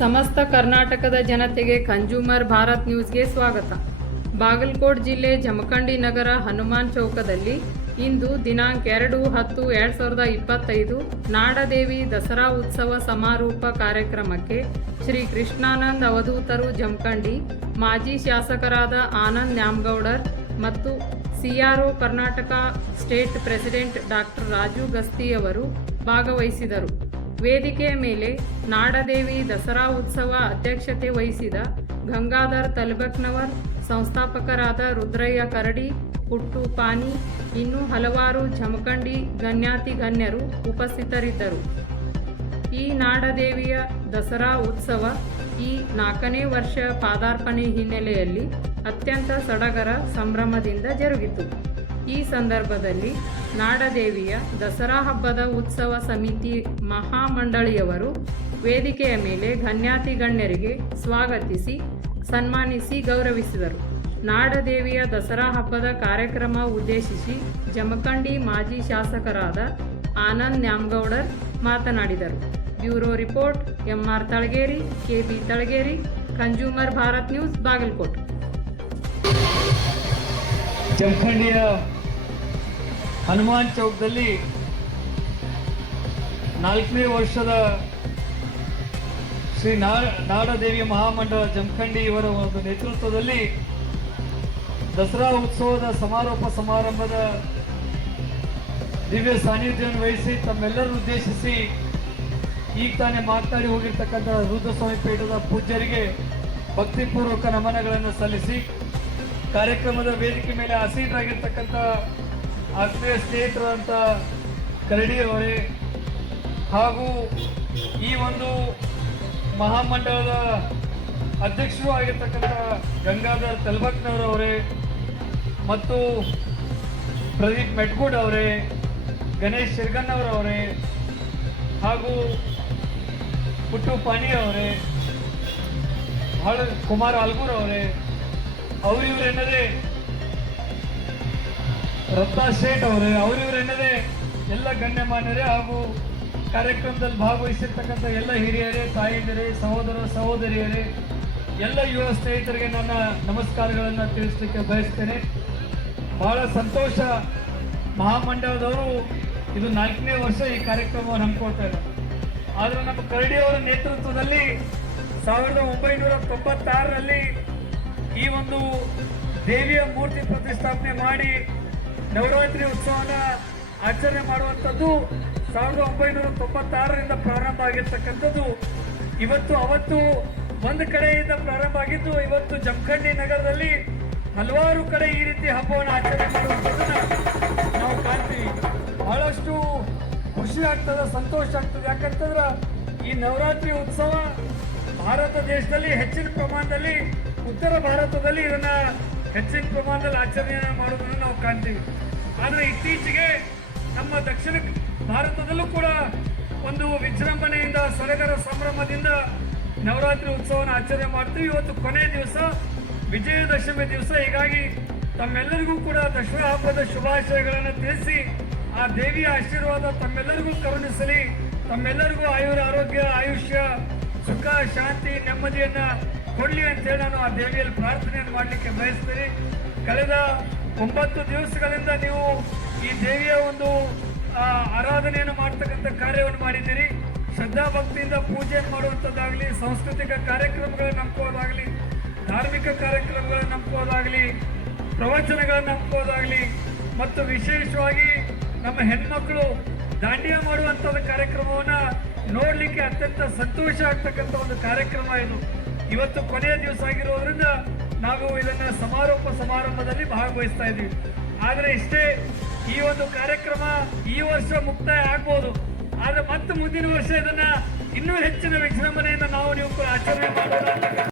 ಸಮಸ್ತ ಕರ್ನಾಟಕದ ಜನತೆಗೆ ಕನ್ಸ್ಯೂಮರ್ ಭಾರತ್ ನ್ಯೂಸ್ಗೆ ಸ್ವಾಗತ. ಬಾಗಲಕೋಟ್ ಜಿಲ್ಲೆ ಜಮಖಂಡಿ ನಗರ ಹನುಮಾನ್ ಚೌಕದಲ್ಲಿ ಇಂದು ದಿನಾಂಕ ಎರಡು ಹತ್ತು ಎರಡು ಸಾವಿರದ ಇಪ್ಪತ್ತೈದು ನಾಡದೇವಿ ದಸರಾ ಉತ್ಸವ ಸಮಾರೋಪ ಕಾರ್ಯಕ್ರಮಕ್ಕೆ ಶ್ರೀ ಕೃಷ್ಣಾನಂದ್ ಅವಧೂತರು ಜಮಖಂಡಿ, ಮಾಜಿ ಶಾಸಕರಾದ ಆನಂದ್ ನ್ಯಾಮಗೌಡರ್ ಮತ್ತು CRO Karnataka state president doctor Raju Gasti ಅವರು ಭಾಗವಹಿಸಿದರು. ವೇದಿಕೆಯ ಮೇಲೆ ನಾಡದೇವಿ ದಸರಾ ಉತ್ಸವ ಅಧ್ಯಕ್ಷತೆ ವಹಿಸಿದ ಗಂಗಾಧರ್ ತಲಬಕ್ನವರ್, ಸಂಸ್ಥಾಪಕರಾದ ರುದ್ರಯ್ಯ ಕರಡಿ, ಹುಟ್ಟು ಪಾನಿ, ಇನ್ನೂ ಹಲವಾರು ಜಮಖಂಡಿ ಗಣ್ಯಾತಿ ಗಣ್ಯರು ಉಪಸ್ಥಿತರಿದ್ದರು. ಈ ನಾಡದೇವಿಯ ದಸರಾ ಉತ್ಸವ ಈ ನಾಲ್ಕನೇ ವರ್ಷ ಪಾದಾರ್ಪಣೆ ಹಿನ್ನೆಲೆಯಲ್ಲಿ ಅತ್ಯಂತ ಸಡಗರ ಸಂಭ್ರಮದಿಂದ ಜರುಗಿತು. ಈ ಸಂದರ್ಭದಲ್ಲಿ ನಾಡದೇವಿಯ ದಸರಾ ಹಬ್ಬದ ಉತ್ಸವ ಸಮಿತಿ ಮಹಾಮಂಡಳಿಯವರು ವೇದಿಕೆಯ ಮೇಲೆ ಗಣ್ಯಾತಿ ಗಣ್ಯರಿಗೆ ಸ್ವಾಗತಿಸಿ ಸನ್ಮಾನಿಸಿ ಗೌರವಿಸಿದರು. ನಾಡದೇವಿಯ ದಸರಾ ಹಬ್ಬದ ಕಾರ್ಯಕ್ರಮ ಉದ್ದೇಶಿಸಿ ಜಮಖಂಡಿ ಮಾಜಿ ಶಾಸಕರಾದ ಆನಂದ್ ನ್ಯಾಮಗೌಡರ್ ಮಾತನಾಡಿದರು. Bureau report, MR Talageri, KB Talageri consumer Bharat news, Bagalkot. ಜಮಖಂಡಿಯ Hanuman ಚೌಕದಲ್ಲಿ ನಾಲ್ಕನೇ ವರ್ಷದ ಶ್ರೀ ನಾಡದೇವಿ ಮಹಾಮಂಡಲ ಜಮಖಂಡಿ ಇವರ ಒಂದು ನೇತೃತ್ವದಲ್ಲಿ ದಸರಾ ಉತ್ಸವದ ಸಮಾರೋಪ ಸಮಾರಂಭದ ದಿವ್ಯ ಸಾನ್ನಿಧ್ಯವನ್ನು ವಹಿಸಿ ತಮ್ಮೆಲ್ಲರನ್ನು ಉದ್ದೇಶಿಸಿ ಈಗ ತಾನೇ ಮಾತನಾಡಿ ಹೋಗಿರ್ತಕ್ಕಂಥ ರುದ್ರಸ್ವಾಮಿ ಪೀಠದ ಪೂಜ್ಯರಿಗೆ ಭಕ್ತಿಪೂರ್ವಕ ನಮನಗಳನ್ನು ಸಲ್ಲಿಸಿ ಕಾರ್ಯಕ್ರಮದ ವೇದಿಕೆ ಮೇಲೆ ಆಸೀನರಾಗಿರ್ತಕ್ಕಂಥ ಆತ್ಮೀಯ ಸ್ನೇಹಿತರಾದಂಥ ಕರಡಿ ಅವರೇ ಹಾಗೂ ಈ ಒಂದು ಮಹಾಮಂಡಲದ ಅಧ್ಯಕ್ಷರು ಆಗಿರ್ತಕ್ಕಂಥ ಗಂಗಾಧರ್ ತಲ್ಬಕ್ನವರವರೇ ಮತ್ತು ಪ್ರದೀಪ್ ಮೆಟ್ಗೂಡ್ ಅವರೇ, ಗಣೇಶ್ ಶಿರ್ಗನ್ನವರವರೇ ಹಾಗೂ ಪುಟ್ಟು ಪಾನಿ ಅವರೇ, ಬಹಳ ಕುಮಾರ್ ಆಲ್ಗೂರ್ ಅವರೇ ಅವರಿವರೆನ್ನದೇ ರತ್ನಾ ಶೇಟ್ ಅವರೇ, ಅವರಿವ್ರು ಎಲ್ಲ ಗಣ್ಯಮಾನ್ಯರೇ ಹಾಗೂ ಕಾರ್ಯಕ್ರಮದಲ್ಲಿ ಭಾಗವಹಿಸಿರ್ತಕ್ಕಂಥ ಎಲ್ಲ ಹಿರಿಯರೇ, ತಾಯಂದಿರೇ, ಸಹೋದರ, ಸಹೋದರಿಯರೇ, ಎಲ್ಲ ಯುವ ಸ್ನೇಹಿತರಿಗೆ ನನ್ನ ನಮಸ್ಕಾರಗಳನ್ನು ತಿಳಿಸಲಿಕ್ಕೆ ಬಯಸ್ತೇನೆ. ಬಹಳ ಸಂತೋಷ ಮಹಾಮಂಡಲದವರು ಇದು ನಾಲ್ಕನೇ ವರ್ಷ ಈ ಕಾರ್ಯಕ್ರಮವನ್ನು ಹಮ್ಮಿಕೊಳ್ತಾ ಇದ್ದಾರೆ. ಆದರೆ ನಮ್ಮ ಕರಡಿಯವರ ನೇತೃತ್ವದಲ್ಲಿ ಸಾವಿರದ ಒಂಬೈನೂರ ತೊಂಬತ್ತಾರರಲ್ಲಿ ಈ ಒಂದು ದೇವಿಯ ಮೂರ್ತಿ ಪ್ರತಿಷ್ಠಾಪನೆ ಮಾಡಿ ನವರಾತ್ರಿ ಉತ್ಸವನ ಆಚರಣೆ ಮಾಡುವಂಥದ್ದು ಸಾವಿರದ ಒಂಬೈನೂರ ತೊಂಬತ್ತಾರರಿಂದ ಪ್ರಾರಂಭ ಆಗಿರ್ತಕ್ಕಂಥದ್ದು. ಇವತ್ತು ಅವತ್ತು ಒಂದು ಕಡೆಯಿಂದ ಪ್ರಾರಂಭ ಆಗಿದ್ದು, ಇವತ್ತು ಜಮಖಂಡಿ ನಗರದಲ್ಲಿ ಹಲವಾರು ಕಡೆ ಈ ರೀತಿ ಹಬ್ಬವನ್ನು ಆಚರಣೆ ಮಾಡುವಂಥದ್ದನ್ನ ನಾವು ಕಾಣ್ತೀವಿ. ಬಹಳಷ್ಟು ಖುಷಿ ಆಗ್ತದೆ, ಸಂತೋಷ ಆಗ್ತದೆ. ಯಾಕಂತಂದ್ರೆ ಈ ನವರಾತ್ರಿ ಉತ್ಸವ ಭಾರತ ದೇಶದಲ್ಲಿ ಹೆಚ್ಚಿನ ಪ್ರಮಾಣದಲ್ಲಿ, ಉತ್ತರ ಭಾರತದಲ್ಲಿ ಇದನ್ನ ಹೆಚ್ಚಿನ ಪ್ರಮಾಣದಲ್ಲಿ ಆಚರಣೆಯನ್ನು ಮಾಡೋದನ್ನು ನಾವು ಕಾಣ್ತೀವಿ. ಆದರೆ ಇತ್ತೀಚೆಗೆ ನಮ್ಮ ದಕ್ಷಿಣ ಭಾರತದಲ್ಲೂ ಕೂಡ ಒಂದು ವಿಜೃಂಭಣೆಯಿಂದ, ಸಡಗರ ಸಂಭ್ರಮದಿಂದ ನವರಾತ್ರಿ ಉತ್ಸವನ ಆಚರಣೆ ಮಾಡ್ತೀವಿ. ಇವತ್ತು ಕೊನೆಯ ದಿವಸ, ವಿಜಯದಶಮಿ ದಿವಸ. ಹೀಗಾಗಿ ತಮ್ಮೆಲ್ಲರಿಗೂ ಕೂಡ ದಸರಾ ಹಬ್ಬದ ಶುಭಾಶಯಗಳನ್ನು ತಿಳಿಸಿ, ಆ ದೇವಿಯ ಆಶೀರ್ವಾದ ತಮ್ಮೆಲ್ಲರಿಗೂ ಕರುಣಿಸಲಿ. ತಮ್ಮೆಲ್ಲರಿಗೂ ಆಯುರ ಆರೋಗ್ಯ, ಆಯುಷ್ಯ, ಸುಖ, ಶಾಂತಿ, ನೆಮ್ಮದಿಯನ್ನ ಕೊಡ್ಲಿ ಅಂತೇಳಿ ನಾನು ಆ ದೇವಿಯಲ್ಲಿ ಪ್ರಾರ್ಥನೆಯನ್ನು ಮಾಡಲಿಕ್ಕೆ ಬಯಸ್ತೀನಿ. ಕಳೆದ ಒಂಬತ್ತು ದಿವಸಗಳಿಂದ ನೀವು ಈ ದೇವಿಯ ಒಂದು ಆರಾಧನೆಯನ್ನು ಮಾಡ್ತಕ್ಕಂಥ ಕಾರ್ಯವನ್ನು ಮಾಡಿದ್ದೀರಿ. ಶ್ರದ್ಧಾ ಭಕ್ತಿಯಿಂದ ಪೂಜೆ ಮಾಡುವಂಥದ್ದಾಗಲಿ, ಸಾಂಸ್ಕೃತಿಕ ಕಾರ್ಯಕ್ರಮಗಳನ್ನು ನಂಬೋದಾಗಲಿ ಧಾರ್ಮಿಕ ಕಾರ್ಯಕ್ರಮಗಳನ್ನು ನಂಬೋದಾಗಲಿ ಪ್ರವಚನಗಳನ್ನು ನಂಬೋದಾಗಲಿ ಮತ್ತು ವಿಶೇಷವಾಗಿ ನಮ್ಮ ಹೆಣ್ಮಕ್ಳು ದಾಂಡಿಯ ಮಾಡುವಂಥದ್ದು ಕಾರ್ಯಕ್ರಮವನ್ನು ನೋಡಲಿಕ್ಕೆ ಅತ್ಯಂತ ಸಂತೋಷ ಆಗ್ತಕ್ಕಂಥ ಒಂದು ಕಾರ್ಯಕ್ರಮ ಇದು. ಇವತ್ತು ಕೊನೆಯ ದಿವಸ ಆಗಿರೋದ್ರಿಂದ ನಾವು ಇದನ್ನ ಸಮಾರೋಪ ಸಮಾರಂಭದಲ್ಲಿ ಭಾಗವಹಿಸ್ತಾ ಇದ್ದೀವಿ. ಆದರೆ ಇಷ್ಟೇ ಈ ಒಂದು ಕಾರ್ಯಕ್ರಮ ಈ ವರ್ಷ ಮುಕ್ತಾಯ ಆಗ್ಬೋದು. ಆದ್ರೆ ಮತ್ತೆ ಮುಂದಿನ ವರ್ಷ ಇದನ್ನ ಇನ್ನೂ ಹೆಚ್ಚಿನ ವಿಜೃಂಭಣೆಯನ್ನು ನಾವು ನೀವು ಆಚರಣೆ ಮಾಡೋಣ